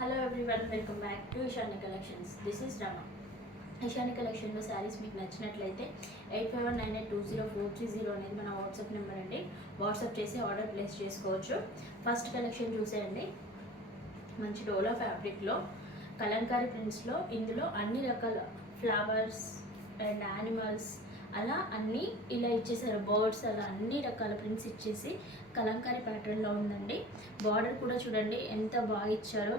Hello everyone, welcome back to Ishani collections. This is Rama. Ishani కలెక్షన్లో శారీస్ మీకు నచ్చినట్లయితే 8519204330 అనేది మన వాట్సాప్ నెంబర్ అండి. వాట్సాప్ చేసి ఆర్డర్ ప్లేస్ చేసుకోవచ్చు. ఫస్ట్ కలెక్షన్ చూసేయండి. మంచి డోలా ఫ్యాబ్రిక్లో కలంకారీ ప్రింట్స్లో ఇందులో అన్ని రకాల ఫ్లవర్స్ అండ్ యానిమల్స్ అలా అన్నీ ఇలా ఇచ్చేసారు. బర్డ్స్ అలా అన్ని రకాల ప్రింట్స్ ఇచ్చేసి కలంకారీ ప్యాటర్న్లో ఉందండి. బార్డర్ కూడా చూడండి ఎంత బాగా ఇచ్చారో.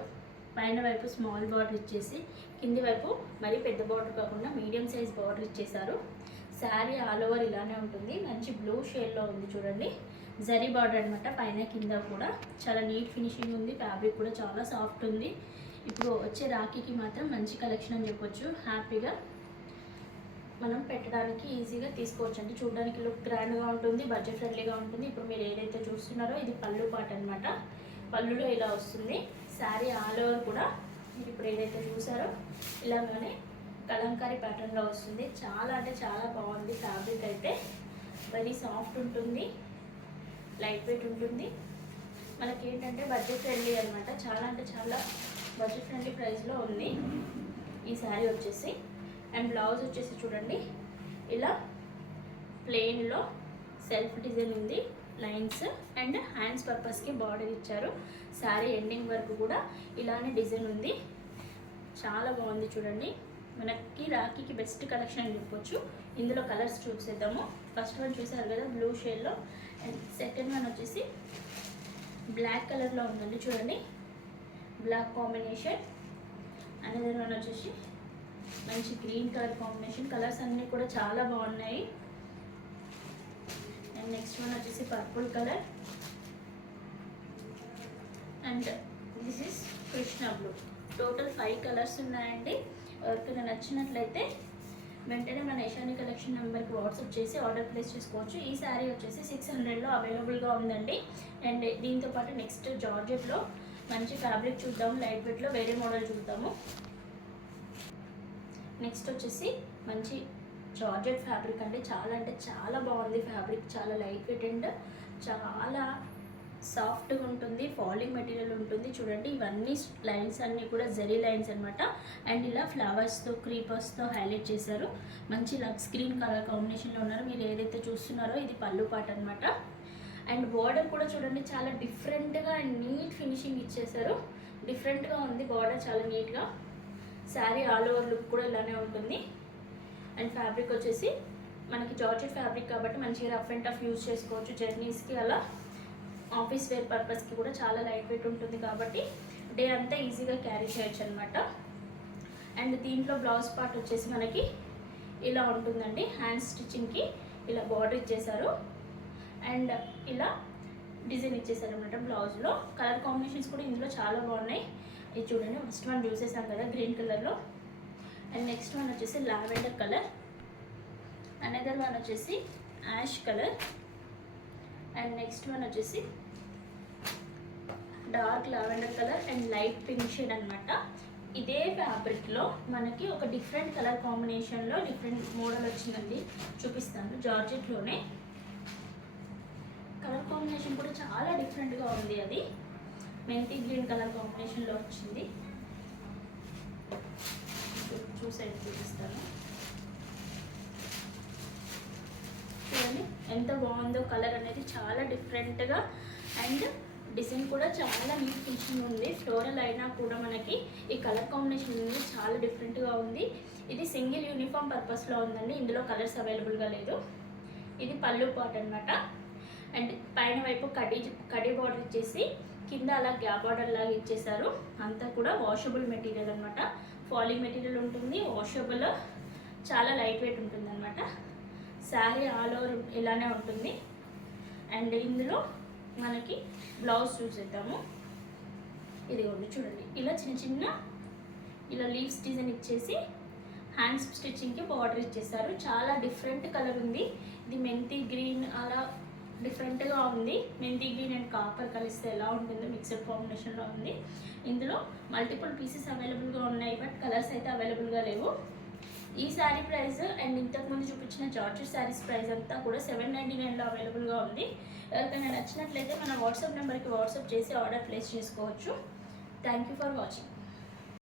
పైన వైపు స్మాల్ బార్డర్ ఇచ్చేసి కింది వైపు మరీ పెద్ద బార్డర్ కాకుండా మీడియం సైజ్ బార్డర్ ఇచ్చేసారు. శారీ ఆల్ ఓవర్ ఇలానే ఉంటుంది. మంచి బ్లూ షేడ్లో ఉంది చూడండి. జరీ బార్డర్ అనమాట. పైన కింద కూడా చాలా నీట్ ఫినిషింగ్ ఉంది. ఫ్యాబ్రిక్ కూడా చాలా సాఫ్ట్ ఉంది. ఇప్పుడు వచ్చే రాఖీకి మాత్రం మంచి కలెక్షన్ అని చెప్పొచ్చు. హ్యాపీగా మనం పెట్టడానికి ఈజీగా తీసుకోవచ్చు అండి. చూడడానికి లుక్ గ్రాండ్గా ఉంటుంది, బడ్జెట్ ఫ్రెండ్లీగా ఉంటుంది. ఇప్పుడు మీరు ఏదైతే చూస్తున్నారో ఇది పళ్ళు పాట అనమాట. పళ్ళులో ఇలా వస్తుంది. శారీ ఆల్ ఓవర్ కూడా మీరు ఇప్పుడు ఏదైతే చూసారో ఇలాగానే కలంకారీ ప్యాటర్న్లో వస్తుంది. చాలా అంటే చాలా బాగుంది. ఫ్యాబ్రిక్ అయితే వెరీ సాఫ్ట్ ఉంటుంది, లైట్ వెయిట్ ఉంటుంది. మనకి ఏంటంటే బడ్జెట్ ఫ్రెండ్లీ అనమాట. చాలా అంటే చాలా బడ్జెట్ ఫ్రెండ్లీ ప్రైస్లో ఉంది ఈ శారీ వచ్చేసి. అండ్ బ్లౌజ్ వచ్చేసి చూడండి ఇలా ప్లెయిన్లో సెల్ఫ్ డిజైన్ ఉంది. లైన్స్ అండ్ హ్యాండ్స్ పర్పస్కి బార్డర్ ఇచ్చారు. శారీ ఎండింగ్ వరకు కూడా ఇలానే డిజైన్ ఉంది. చాలా బాగుంది చూడండి. మనకి రాఖీకి బెస్ట్ కలెక్షన్ అని చెప్పొచ్చు. ఇందులో కలర్స్ చూసేద్దాము. ఫస్ట్ వన్ చూసారు కదా బ్లూ షేడ్లో, అండ్ సెకండ్ వన్ వచ్చేసి బ్లాక్ కలర్లో ఉందండి చూడండి. Black combination. అనదర్ వన్ వచ్చేసి మంచి గ్రీన్ కలర్ కాంబినేషన్. కలర్స్ అన్నీ కూడా చాలా బాగున్నాయి. అండ్ నెక్స్ట్ వన్ వచ్చేసి purple colour. And this is Krishna blue. Total 5 colours ఉన్నాయండి. ఎవరికైనా నచ్చినట్లయితే వెంటనే మన ఇషాని కలెక్షన్ నెంబర్కి వాట్సాప్ చేసి ఆర్డర్ ప్లేస్ చేసుకోవచ్చు. ఈ శారీ వచ్చేసి 600లో అవైలబుల్గా ఉందండి. అండ్ దీంతోపాటు నెక్స్ట్ జార్జెట్లో మంచి ఫ్యాబ్రిక్ చూద్దాము. లైట్ వెయిట్లో వేరే మోడల్ చూద్దాము. నెక్స్ట్ వచ్చేసి మంచి జార్జెట్ ఫ్యాబ్రిక్ అండి. చాలా అంటే చాలా బాగుంది ఫ్యాబ్రిక్. చాలా లైట్ వెయిట్ అండ్ చాలా సాఫ్ట్గా ఉంటుంది. ఫాలింగ్ మెటీరియల్ ఉంటుంది చూడండి. ఇవన్నీ లైన్స్ అన్నీ కూడా జరీ లైన్స్ అనమాట. అండ్ ఇలా ఫ్లవర్స్తో క్రీపర్స్తో హైలైట్ చేశారు. మంచి లక్స్ గ్రీన్ కలర్ కాంబినేషన్లో ఉన్నారు. మీరు ఏదైతే చూస్తున్నారో ఇది పళ్ళు పాట అనమాట. అండ్ బార్డర్ కూడా చూడండి చాలా డిఫరెంట్గా అండ్ నీట్ ఫినిషింగ్ ఇచ్చేసారు. డిఫరెంట్గా ఉంది బార్డర్, చాలా నీట్గా. శారీ ఆల్ ఓవర్ లుక్ కూడా ఇలానే ఉంటుంది. అండ్ ఫ్యాబ్రిక్ వచ్చేసి మనకి జార్జెట్ ఫ్యాబ్రిక్ కాబట్టి మంచిగా రఫ్ అండ్ టఫ్ యూజ్ చేసుకోవచ్చు. జర్నీస్కి అలా ఆఫీస్ వేర్ పర్పస్కి కూడా చాలా లైట్ వెయిట్ ఉంటుంది కాబట్టి డే అంతా ఈజీగా క్యారీ చేయొచ్చు అనమాట. అండ్ దీంట్లో బ్లౌజ్ పార్ట్ వచ్చేసి మనకి ఇలా ఉంటుందండి. హ్యాండ్ స్టిచ్చింగ్కి ఇలా బార్డర్ ఇచ్చేసారు అండ్ ఇలా డిజైన్ ఇచ్చేసారు అనమాట బ్లౌజ్లో. కలర్ కాంబినేషన్స్ కూడా ఇందులో చాలా బాగున్నాయి. ఇది చూడండి. ఫస్ట్ వన్ చూసేసాం కదా గ్రీన్ కలర్లో. అండ్ నెక్స్ట్ వన్ వచ్చేసి లావెండర్ కలర్. అనదర్ వన్ వచ్చేసి ash colour. And next one వచ్చేసి dark lavender colour and light pink shade అనమాట. ఇదే ఫ్యాబ్రిక్లో మనకి ఒక డిఫరెంట్ కలర్ కాంబినేషన్లో డిఫరెంట్ మోడల్ వచ్చిందండి, చూపిస్తాను. జార్జెట్లోనే కలర్ కాంబినేషన్ కూడా చాలా డిఫరెంట్గా ఉంది. అది మెంతి గ్రీన్ కలర్ కాంబినేషన్లో వచ్చింది. చూసైతే చూపిస్తాను చూడండి ఎంత బాగుందో. కలర్ అనేది చాలా డిఫరెంట్గా అండ్ డిజైన్ కూడా చాలా నీట్ ఫినిషింగ్ ఉంది. ఫ్లోరల్ అయినా కూడా మనకి ఈ కలర్ కాంబినేషన్ అనేది చాలా డిఫరెంట్గా ఉంది. ఇది సింగిల్ యూనిఫామ్ పర్పస్లో ఉందండి. ఇందులో కలర్స్ అవైలబుల్గా లేదు. ఇది పళ్ళు పాట్ అనమాట. అండ్ పైన వైపు కడీ బార్డర్ ఇచ్చేసి కింద అలా గ్యాప్ బార్డర్ లాగా ఇచ్చేసారు. అంతా కూడా వాషబుల్ మెటీరియల్ అనమాట. ఫాలింగ్ మెటీరియల్ ఉంటుంది, వాషబుల్, చాలా లైట్ వెయిట్ ఉంటుంది అనమాట. శారీ ఆల్ ఓవర్ ఇలానే ఉంటుంది. అండ్ ఇందులో మనకి బ్లౌజ్ చూసేద్దాము. ఇది ఉంది చూడండి. ఇలా చిన్న చిన్న ఇలా లీవ్స్ డిజైన్ ఇచ్చేసి హ్యాండ్స్ స్టిచ్చింగ్కి బార్డర్ ఇచ్చేసారు. చాలా డిఫరెంట్ కలర్ ఉంది. ఇది మెంతి గ్రీన్ అలా డిఫరెంట్గా ఉంది. మెంతి గ్రీన్ అండ్ కాపర్ కలిస్తే ఎలా ఉంటుందో మిక్సర్ కాంబినేషన్లో ఉంది. ఇందులో మల్టిపుల్ పీసెస్ అవైలబుల్గా ఉన్నాయి, బట్ కలర్స్ అయితే అవైలబుల్గా లేవు. ఈ శారీ ప్రైస్ అండ్ ఇంతకుముందు చూపించిన జార్జెట్ శారీస్ ప్రైస్ అంతా కూడా 799లో అవైలబుల్గా ఉంది. ఎవరికైనా నచ్చినట్లయితే మన వాట్సాప్ నెంబర్కి వాట్సాప్ చేసి ఆర్డర్ ప్లేస్ చేసుకోవచ్చు. Thank you for watching.